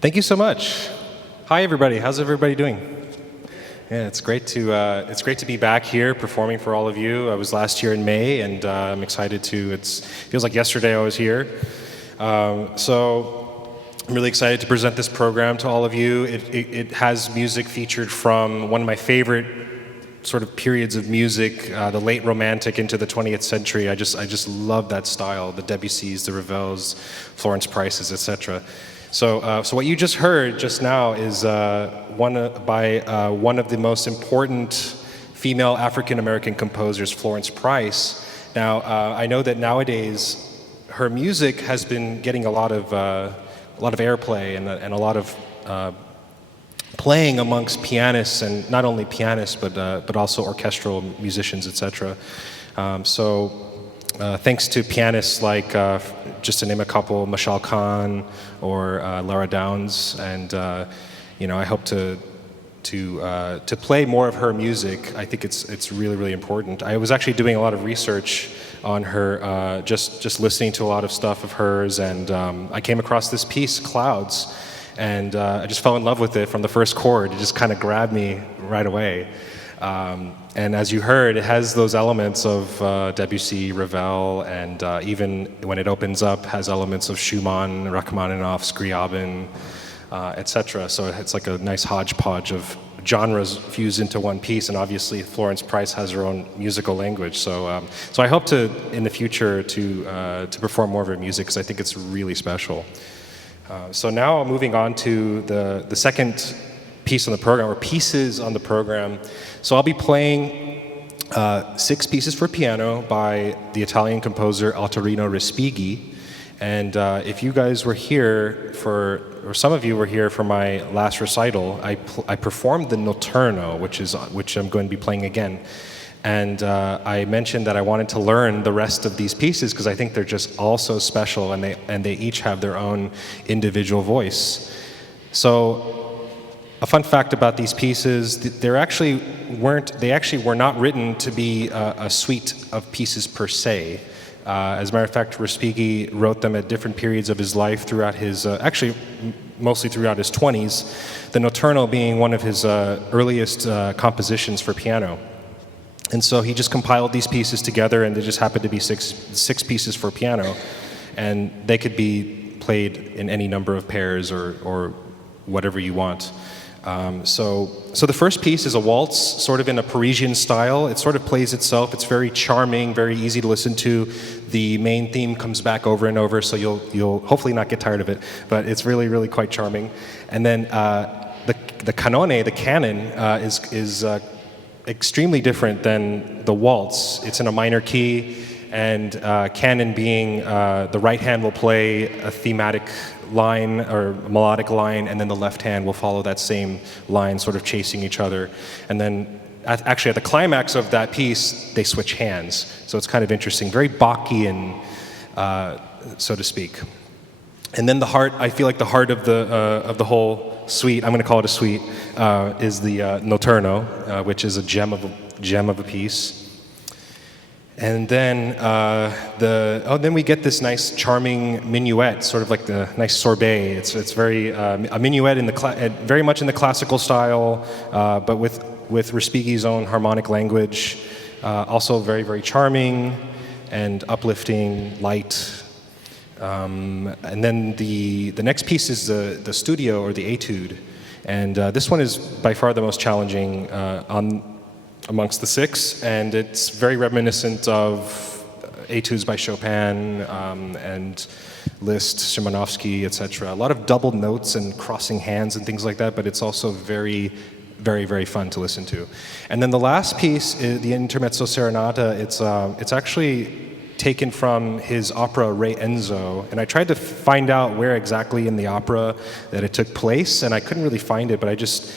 Thank you so much. Hi, everybody. How's everybody doing? Yeah, it's great to be back here performing for all of you. I was last year in May, and I'm excited to. It feels like yesterday I was here. So I'm really excited to present this program to all of you. It has music featured from one of my favorite sort of periods of music, the late Romantic into the 20th century. I just love that style, the Debussys, the Ravels, Florence Prices, etc. So what you just heard just now is one of the most important female African-American composers, Florence Price. Now, I know that nowadays her music has been getting a lot of airplay and a lot of playing amongst pianists, and not only pianists but also orchestral musicians, etc. Thanks to pianists like, just to name a couple, Michelle Kahn or Lara Downs, and I hope to play more of her music. I think it's really, really important. I was actually doing a lot of research on her, just listening to a lot of stuff of hers, and I came across this piece, Clouds, and I just fell in love with it from the first chord. It just kind of grabbed me right away. And as you heard, it has those elements of Debussy, Ravel, and even when it opens up, has elements of Schumann, Rachmaninoff, Scriabin, etc. So it's like a nice hodgepodge of genres fused into one piece. And obviously, Florence Price has her own musical language. So I hope to, in the future, to perform more of her music, because I think it's really special. So now moving on to the second piece on the program, or pieces on the program. So I'll be playing 6 pieces for piano by the Italian composer Ottorino Respighi. And if you guys were here or some of you were here for my last recital, I performed the Notturno, which I'm going to be playing again. And I mentioned that I wanted to learn the rest of these pieces because I think they're just all so special, and they each have their own individual voice. So a fun fact about these pieces, they actually were not written to be a suite of pieces per se. As a matter of fact, Respighi wrote them at different periods of his life throughout his, actually mostly throughout his 20s, the Notturno being one of his earliest compositions for piano. And so he just compiled these pieces together, and they just happened to be six pieces for piano, and they could be played in any number of pairs or whatever you want. So the first piece is a waltz, sort of in a Parisian style. It sort of plays itself. It's very charming, very easy to listen to. The main theme comes back over and over, so you'll hopefully not get tired of it. But it's really, really quite charming. And then the canone, the canon, is extremely different than the waltz. It's in a minor key, and canon being the right hand will play a thematic line or melodic line, and then the left hand will follow that same line, sort of chasing each other. And then actually at the climax of that piece, they switch hands. So it's kind of interesting, very Bachian, so to speak. And then the heart, I feel like the heart of the whole suite, I'm going to call it a suite, is the Notturno, which is a gem of a piece. And then then we get this nice, charming minuet, sort of like the nice sorbet. It's very a minuet very much in the classical style, but with Respighi's own harmonic language. Also very, very charming and uplifting, light. And then the next piece is the studio or the etude, and this one is by far the most challenging amongst the six, and it's very reminiscent of etudes by Chopin and Liszt, Szymanowski, etc. A lot of double notes and crossing hands and things like that, but it's also very, very, very fun to listen to. And then the last piece, the Intermezzo Serenata, it's actually taken from his opera Re Enzo, and I tried to find out where exactly in the opera that it took place, and I couldn't really find it, but I just,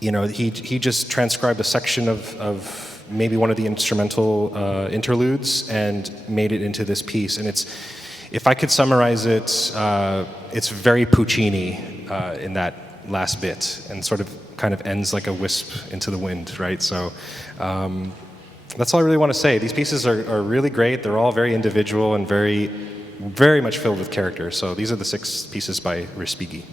he just transcribed a section of maybe one of the instrumental interludes and made it into this piece, and if I could summarize it, it's very Puccini in that last bit, and sort of kind of ends like a wisp into the wind, right? So that's all I really want to say. These pieces are really great. They're all very individual and very, very much filled with character. So these are the 6 pieces by Respighi.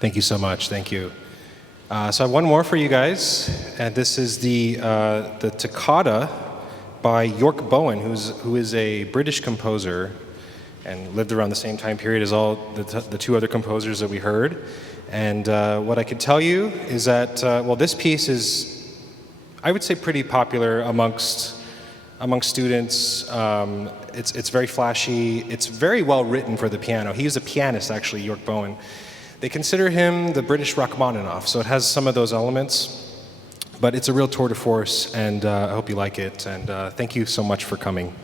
Thank you so much. Thank you. So I have one more for you guys, and this is the Toccata by York Bowen, who is a British composer and lived around the same time period as all the two other composers that we heard. And what I could tell you is that, well, this piece is, I would say, pretty popular amongst students. It's very flashy. It's very well written for the piano. He was a pianist, actually, York Bowen. They consider him the British Rachmaninoff, so it has some of those elements. But it's a real tour de force, and I hope you like it. And thank you so much for coming.